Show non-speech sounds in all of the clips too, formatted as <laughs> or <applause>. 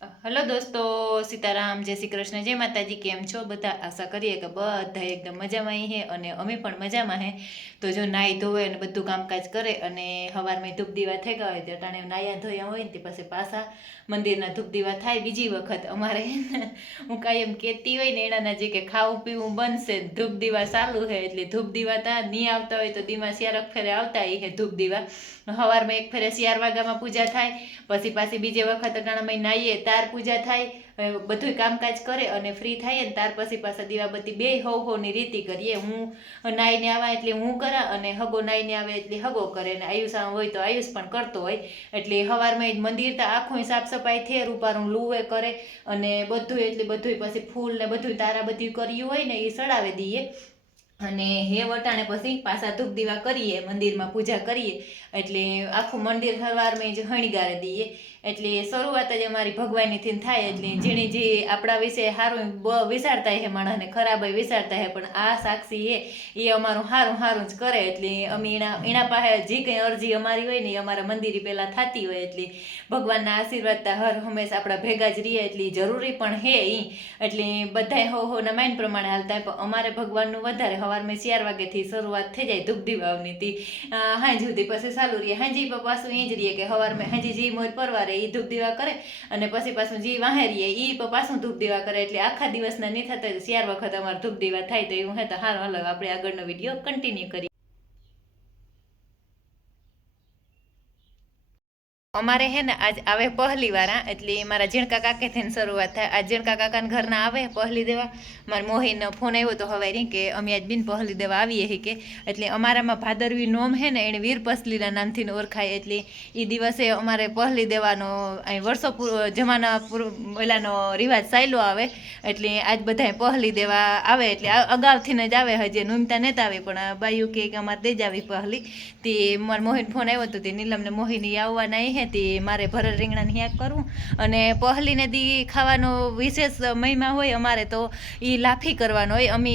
Hello દોસ્તો, સીતારામ, જય શ્રી કૃષ્ણ, જય માતાજી, કેમ છો? બધા આશા કરીએ કે બધા એકદમ મજામાં હે અને અમે પણ મજામાં હે. તો જો નાહી ધોવે અને બધું કામકાજ કરે અને સવારમાં ધૂપ દીવા થઈ ગયા હોય તો અટાણે નાયા ધોયા હોય ને તે પછી પાછા મંદિરના ધૂપ દીવા થાય બીજી વખત અમારે. હું કાંઈ એમ કહેતી હોય ને એના જે કે ખાવું પીવું બનશે ધૂપ દીવા ચાલુ છે એટલે ધૂપ દીવા ત્યાં નહીં આવતા હોય તો દીમાં શિયારક ફેરે આવતા હે ધૂપ દીવા. સવારમાં એક ફેરે શિયાર વાગામાં પૂજા થાય, પછી પાછી બીજે વખત અટાણામાં નાહીએ તાર પૂજા થાય બધું કામકાજ કરે અને ફ્રી થાય ને ત્યાર પછી પાછા દીવાબત્તી બે હોવ હોની રીતિ કરીએ. હું નાઈને આવા એટલે હું કરા અને હગો નાઈને આવે એટલે હગો કરે અને આયુષ હોય તો આયુષ પણ કરતો હોય. એટલે સવારમાં મંદિર તો આખું સાફ સફાઈ થે રૂપારું લુવે કરે અને બધું એટલે બધું પછી ફૂલ ને બધું તારા બધું કર્યું હોય ને એ સડાવી દઈએ અને હે વટાણે પછી પાછા ધૂપ દીવા કરીએ, મંદિરમાં પૂજા કરીએ. એટલે આખું મંદિર સવારમાં જ હણીગારે દઈએ એટલે શરૂઆત જ અમારી ભગવાનીથી થાય. એટલે જેણે જે આપણા વિશે સારું વિચારતા હે માણસને, ખરાબ વિચારતા હે, પણ આ સાક્ષી હે, એ અમારું સારું સારું જ કરે. એટલે અમે એના એના પાસે જે કંઈ અરજી અમારી હોય ને એ અમારા મંદિરે પહેલાં થતી હોય. એટલે ભગવાનના આશીર્વાદ હર હંમેશા આપણા ભેગા જ રહીએ. એટલે જરૂરી પણ હે એ એટલે બધાય હો હોના માઇન્ડ પ્રમાણે હાલતા પણ અમારે ભગવાનનું વધારે સવારમાં ચાર વાગ્યાથી શરૂઆત થઈ જાય ધૂપ દીવાઓની તી હાંજ સુધી પછી ચાલુ રહીએ હાંજી પાછું એ જ રહીએ કે સવારમાં હાંજી જી મોર પરવારે એ ધૂપ દીવા કરે અને પછી પાછું જી વાહે રહીએ એ પાછું ધૂપ દીવા કરે એટલે આખા દિવસના નહીં થતા ચાર વખત અમારે ધૂપ દીવા થાય તો એવું હે તો હારું. હલો, આપણે આગળનો વીડિયો કન્ટિન્યુ કરીએ. અમારે હે ને આજ આવે પહેલી વાર, હા? એટલે મારા ઝીણકા કાકેથી શરૂઆત થાય. આજ ઝીણકા કાકાના ઘરના આવે પહેલી દેવા. મારા મોહીનો ફોન આવ્યો તો હવે કે, અમે આજ બિન પહેલી દેવા આવીએ હી કે. એટલે અમારામાં ભાદરવી નોમ હે ને, એને વીર પસલીના નામથી ઓળખાય. એટલે એ દિવસે અમારે પહેલી દેવાનો અહીં વર્ષો જમાના પૂર્વ ઓલાનો રિવાજ સાયલો આવે. એટલે આજ બધાએ પહેલી દેવા આવે. એટલે આ અગાઉથી જ આવે હજી. નોમતા નહોતા આવે, પણ બાયું કે અમારે દે જ આવી પહેલી. તે મારા મોહીન ફોન આવ્યો હતો તે નીલમને મોહિની નહીં હે તે મારે ભરલ રીંગણાની હિયાક કરવું અને પહલીને દી ખાવાનો વિશેષ મહિમા હોય અમારે તો એ લાફી કરવાનો. હોય અમે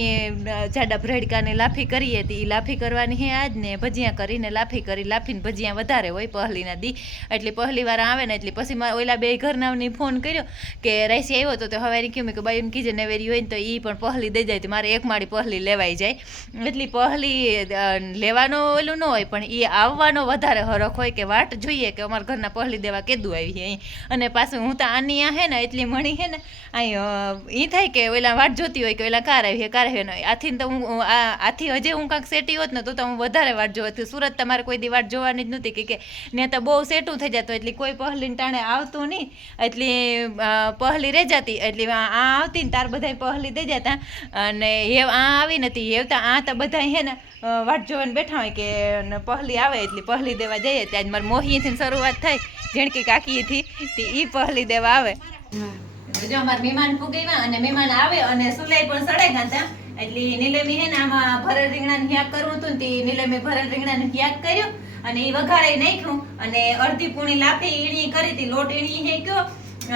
જાડા ભ્રેડકાને લાફી કરીએ તે. એ લાફી કરવાની હે આજ ને ભજીયા કરીને લાફી કરી લાફીને ભજીયા વધારે હોય પહલીના દી. એટલે પહેલી વાર આવે ને એટલે પછી મારે ઓલા બે ઘરનાની ફોન કર્યો કે રાઈસી આવ્યો તો હવે કહ્યું મેં કે એમ કીજે નેવેરી હોય ને તો એ પણ પહલી દઈ જાય. તો મારે એક માળી પહેલી લેવાઈ જાય. એટલી પહલી લેવાનો ઓલું ન હોય પણ એ આવવાનો વધારે હરખ હોય કે વાટ જોઈએ કે અમારા ઘરના પહલી દેવા કેદું આવી અહીં. અને પાછું હું તો આની આ હે ને, એટલી મણી હે ને, અહીં એ થાય કે ઓલા વાટ જોતી હોય કે ઓલા કાર આવી કાર આવી ને આથી તો હું આથી હજે હું કાંઈક સેટી હોત ને, તો હું વધારે વાટ જોવા સુરત તમારે કોઈ દી વાટ જોવાની જ નહોતી કે ને તો બહુ સેટું થઈ જતું, એટલે કોઈ પહલીને ટાણે આવતું નહીં. એટલી પહલી રહી જતી, એટલે આ આવતી ને, તાર બધા પહલી દઈ જતા. અને હેવ, આ આવી નથી હેવતા આ તો બધા હે ને વાટ જોવાને બેઠા હોય કે પહલી આવે એટલે પહલી દેવા જઈએ ત્યાં મારી મોહીથી શરૂઆત થાય. જેણકી કાકીથી તે ઈ પહલી દેવા આવે. જો અમાર મહેમાન ફુગાવ્યા અને મહેમાન આવે અને સુલાઈ પણ સડે ગાતા એટલે નીલમી હે ને આમાં ભરત રીંગણાને ક્યાંક કરવું હતું તે ભરત રીંગણા ને ક્યાંક કર્યું અને એ વઘારે નાખ્યું અને અડધી પૂણી લાફી ઈણી કરી હતી. લોટ ઈણી હેક્યો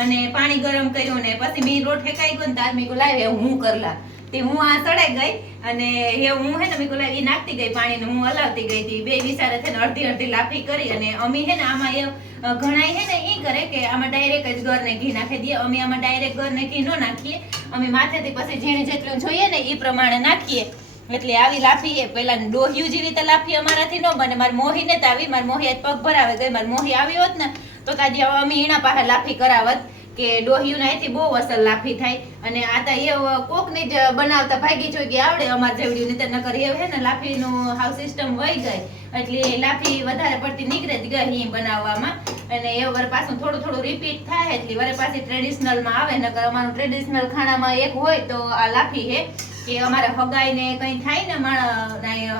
અને પાણી ગરમ કર્યું ને પછી મેં લોટ ફેંકાઈ ગયો ને તાર મેં લાવ હું કરલા. તે હું આ સડાઈ ગઈ અને એ હું હે ને મેં કહ્યું નાખતી ગઈ પાણી ને હું હલાવતી ગઈ હતી. બે વિચારે છે ને અડધી અડધી લાફી કરી અને અમી હે ને આમાં એ અ, ઘણાય હે ને એ કરે કે આમાં ડાયરેક્ટ જ ગરને ઘી નાખી દઈએ. અમે આમાં ડાયરેક્ટ ગરને ઘી ન નાખીએ. અમે માથેથી પછી ઝીણી જેટલું જોઈએ ને એ પ્રમાણે નાખીએ. એટલે આવી લાફી એ પેલા ડોહ્યું જેવી તો લાફી અમારાથી ન બને. મારી મોહી ને આવી મારી મોહી પગ ભરાવે ગઈ. મારી મોહી આવી હોત ને તો તાજી અમે એના પાસે લાફી કરાવત. કે ડોહ્યું નાથી બહુ અસર લાફી થાય. અને આ તો એ કોકની જ બનાવતા ભાગી જોઈ કે આવડે અમાર જેવડી નહીં નકર એ હે ને લાફીનું હાવ સિસ્ટમ વહી ગઈ એટલે લાફી વધારે પડતી નીકળે જ ગઈ હિ બનાવવામાં. અને એ વર પાછું થોડું થોડું રિપીટ થાય, એટલે વરે પાછી ટ્રેડિશનલમાં આવે. નકર અમારું ટ્રેડિશનલ ખાણામાં એક હોય તો આ લાફી હે. કે અમારે હગાઈ ને કઈ થાય ને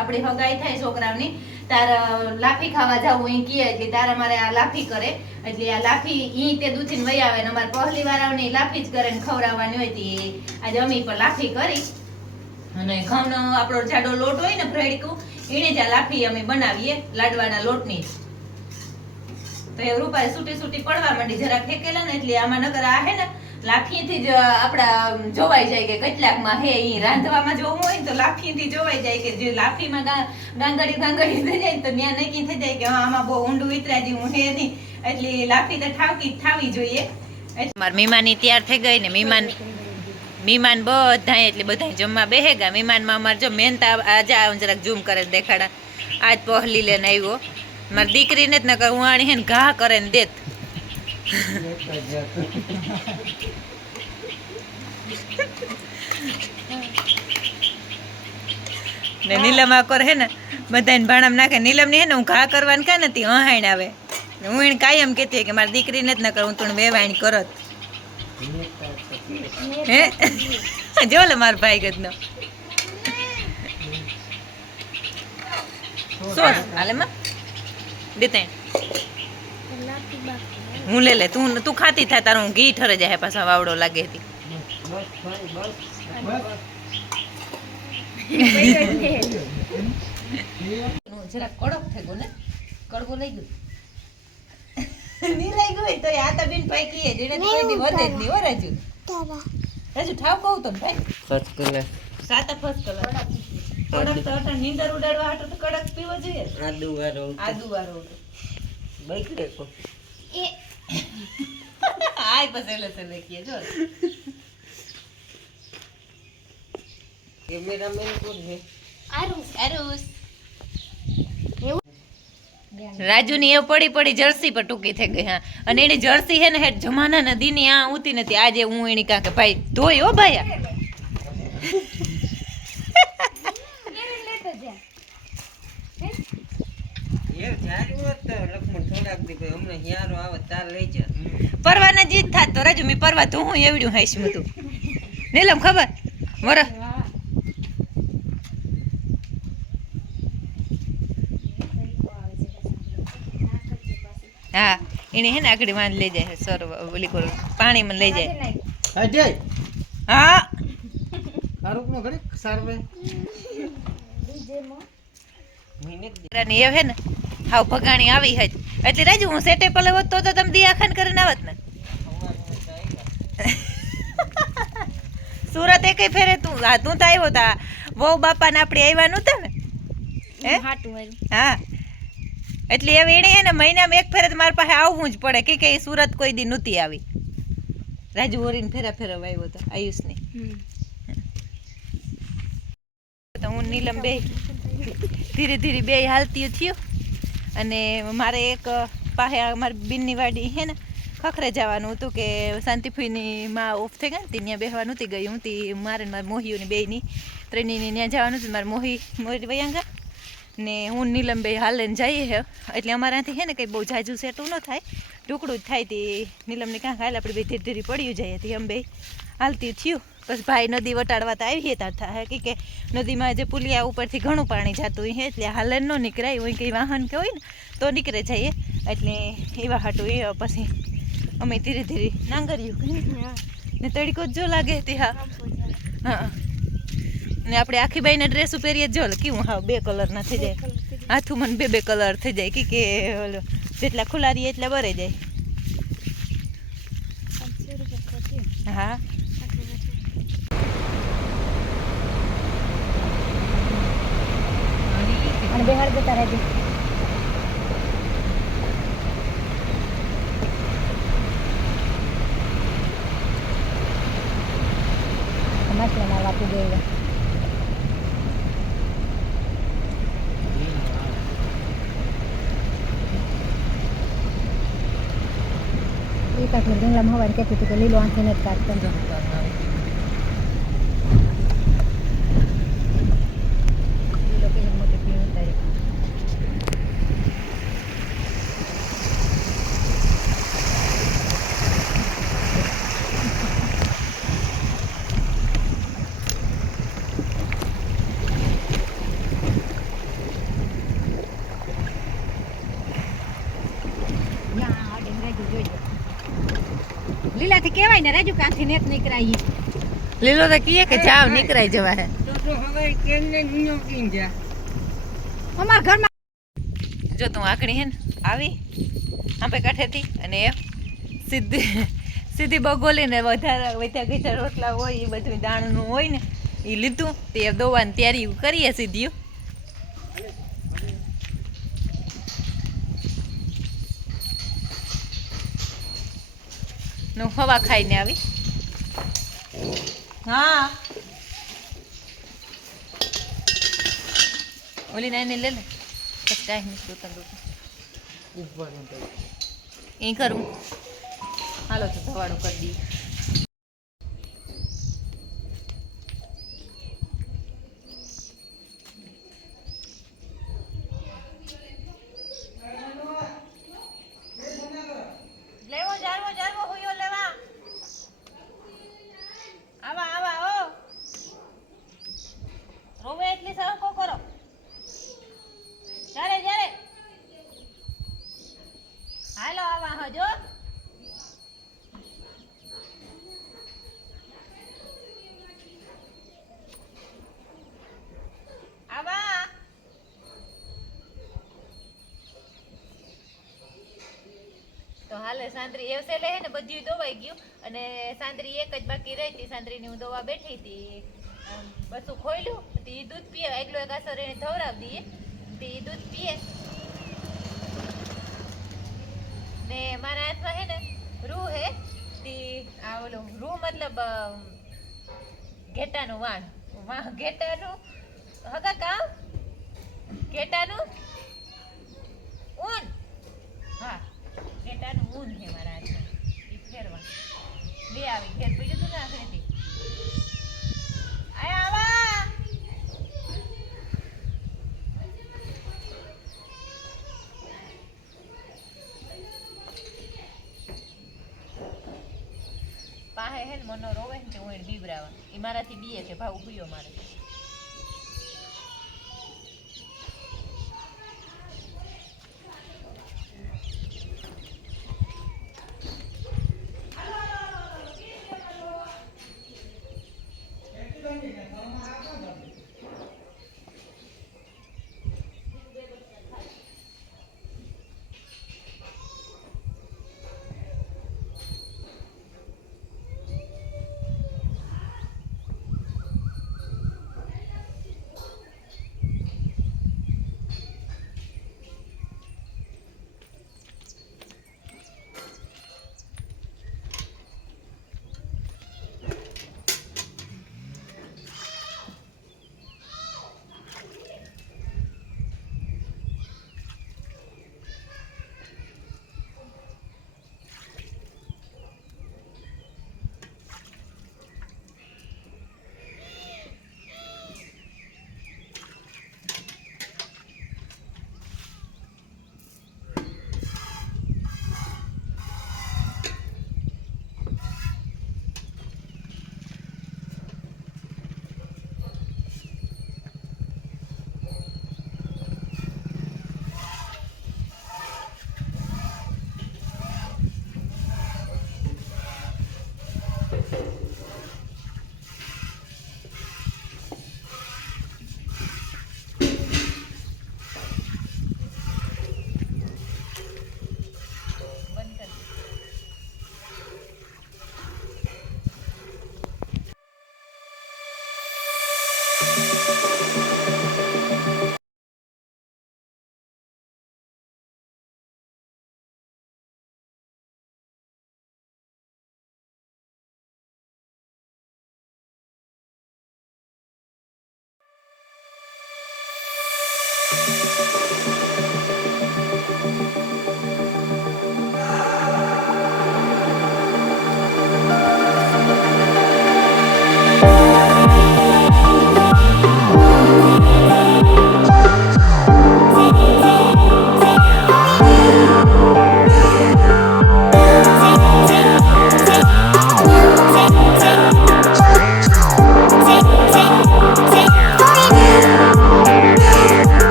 આપણી હગાઈ થાય છોકરાઓની. તાર લાફી ખાવા જવું ઈ કહે એટલે તારા મારે આ લાફી કરે એટલે આ લાફી ઈ તે દૂધીને વહી આવે ને અમારે પહેલી વાળાઓને લાફી જ કરે ને ખવડાવવાની હોય તી આજે અમે પણ લાફી કરી અને ઘઉંનો આપણો જાડો લોટ હોય ને ભ્રેડકું એને જ આ લાફી અમે બનાવીએ લાડવાના લોટની. તો એ રૂપાએ સૂટી સૂટી પડવા માંડી જરા ફેંકેલા ને એટલે આમાં નકર આ હે ને લાફીથી જ આપડા જોવાઈ જાય કે કેટલાકમાં હે ઈ રાંધવામાં જોવું હોય ને તો લાફીથી જોવાઈ જાય કે જે લાફીમાં ગાંગડી ગાંગડી થઈ જાય તો ત્યાં નક્કી થઈ જાય કે હા, આમાં બહુ ઊંડું ઉતરા જેવું હે નહીં. એટલે લાફી તો ઠાવકી થાવી જોઈએ. મારી મીમાની તૈયાર થઈ ગઈ ને મીમાન મીમાન બધા એટલે બધા જમવા બેહે ગયા મીમાનમાં અમારે જો મહેનતા આજે જરાક ઝૂમ કરે તો દેખાડા. આજ પહલી લઈને આવ્યો મારી દીકરીને જ નકર આણી હે ને ઘા કરે ને દેત. ને નીલમ આકોર હે ને બધાને ભાણામ નાખે. નીલમની હે ને હું ઘા કરવાનું કાં નથી અહાણ આવે. હું એને કાયમ કહેતી કે મારી દીકરીને જ ન કરું તું વેવાણ કરત. હે? જો લે મારા ભાઈ ગદનો સોસ હાલે માં દેતે હું લે લે તું તું ખાતી થાય તારું ઘી ઠરે જાય પાછા વાવડો લાગે હતી જરા કડક થઈ ગયો ને? કડકો લઈ ગયો. તો આ તા બેન ભાઈ કીએ જેને કોઈ વધે જ નહીં હો રાજુ. રાજુ ઠાવ કહું તો ભાઈ. ફર્સ્ટ કલર સાતા ફર્સ્ટ કલર કડક તો અટાણ નીંદર ઉડાડવા હાટુ તો કડક પીવો જોઈએ. આદુ વાળો આદુ વાળો બાઈક pues પછી એટલે છેલ્લે કીએ જો કેમેરામેન કોણ છે અરુસ રાજુની એ પડી પડી જર્સી પર ટૂંકી થઈ ગઈ, હા. અને એની જર્સી હે ને હેઠ જમાના નદીની, આ ઉતી નથી આજે હું એની કાકે ભાઈ ધોઈ હો ભાઈ આ. એ જાર્યું હોત તો લક્ષ્મણ થોડાક દી કોઈ હમણાં હિયારો આવે તાર લઈ જા પરવાના જીત થાત તો રજુ મેં પરવા તો હું એવડ્યું હાઈશ હું તું નીલમ ખબર? વર. હા એને હે ને આગળ વાંધ લઈ જાય સર ઓલી કોલ પાણીમાં લઈ જાય. અજય હા. શાહરુખ નો ઘડી સારવે મહિને જ દીકરાની એ હે ને હાવ ભગાણી આવી હજ. એટલે રાજુ હું સેટે પલે હોત તો તો તમે દિયાખાન કરીને આવત ને. <laughs> સુરત એકે ફેરે તું હા તું તો આવ્યો તા. વહુ બાપા ને આપણે આવ્યા નહોતા ને. હે? હા? એટલે હવે એને હે ને મહિનામાં એક ફેરે તો મારી પાસે આવવું જ પડે. કે કે સુરત કોઈ દી નહોતી આવી. રાજુ ઓરીને ફેરા ફેરા આવ્યો તો આયુષની. તો હું નીલમ બે ધીરે ધીરે બે હાલતી થયું. અને મારે એક પાસે મારી બિનની વાડી હે ને, ખખરે જવાનું હતું કે શાંતિફુઈની માં ઓફ થઈ ગઈ ને ત્યાં બેહવાનું હતી ગઈ હું તી, મારે મારી મોહીઓની બેની ત્રણેયની ત્યાં જવાનું હતું મારે મોહી, મોરી વૈયાંગા. ને હું નીલમ બે હાલે ને જઈએ હે, એટલે અમારાથી હે ને કંઈ બહુ જાજુ સેટું ન થાય, ટુકડું જ થાય તે, નીલમની કાંક હાલ આપણે બે ધીરે ધીરે પડ્યું જઈએ તે અમે બે હાલતી થયું. બસ ભાઈ નદી વટાડવા તો આવી તાર થાય કે કે નદીમાં જે પુલિયા ઉપરથી ઘણું પાણી જતું હોય એટલે હાલે ન નીકળાય હોય કંઈ વાહન કે હોય ને તો નીકળે જઈએ. એટલે એવા હાટું એ પછી અમે ધીરે ધીરે નાંગર્યું ને તડકો જ જો લાગે તે હા. હા. ને આપણે આખી બાઈને ડ્રેસ પહેરીએ જ કેવું હા બે કલરના થઈ જાય. હાથું મને બે બે કલર થઈ જાય કે કે ઓલો જેટલા ખુલ્લા રહીએ એટલા ભરે જાય. હા. અને બેહાડ જતા રહેજે. માછલાના વાપી ગયેલા એ કાંઠે જંગલામાં હવાને કહેતું લીલો આંખી નથી કાઢતો લીલો કે મોટી પીણ ઉતારી લીલાથી ને રાજુ કાંથી નેત નીકળાય લીલો તો કીએ કે જાવ નીકળાઈ જવા હે. તો તો ને નુનો કીન જા? અમારા તું આકડી હે ને આવી. આંબે કાંઠેથી અને એ સીધી સીધી બગોલીને વધારે વધ્યા ગીચા રોટલા હોય એ બધું દાણનું હોય ને એ લીધું તે દોવાની તૈયારી કરીએ સીધી. હું હવા ખાઈને આવી. હા. ઓલી નાઈને લે લે પછી કાંઈ નહીં દુકાન દુકાન એ કરું. હાલો તો ધવાડું કરી દઈએ લેવો જારવો જારવો હુયો લેવા આવા આવા ઓ રોવે એટલી સહકો કરો જ્યારે જ્યારે હાલો આવા હજો આવા તો હાલે સાંદ્રી એવસે લે હે ને બધું દોવાઈ ગયું અને સાંદ્રી એક જ બાકી રહી હતી. સાંદ્રીની હું દોવા બેઠી હતી. બધું ખોલ્યું તો એ દૂધ પીએ એકલો એક આસર એને ધવરાવી દઈએ, તો એ દૂધ પીએ. ને મારા હાથમાં હે ને રૂ હે, તે આ ઓલો રૂ મતલબ ઘેટાનું વાણ. વાહ, ઘેટાનું? હગા કામ? ઘેટાનું? ઊન? ઘેટાનું ઊન છે મારા હાથમાં એ ફેરવા. બે આવી ઘેર પીડ્યું તું ને આખરેથી. પાહે હે ને મનો રોવે ને તે હું બીબરાવા એ મારાથી બીએ છે, ભાવ હુયો મારે.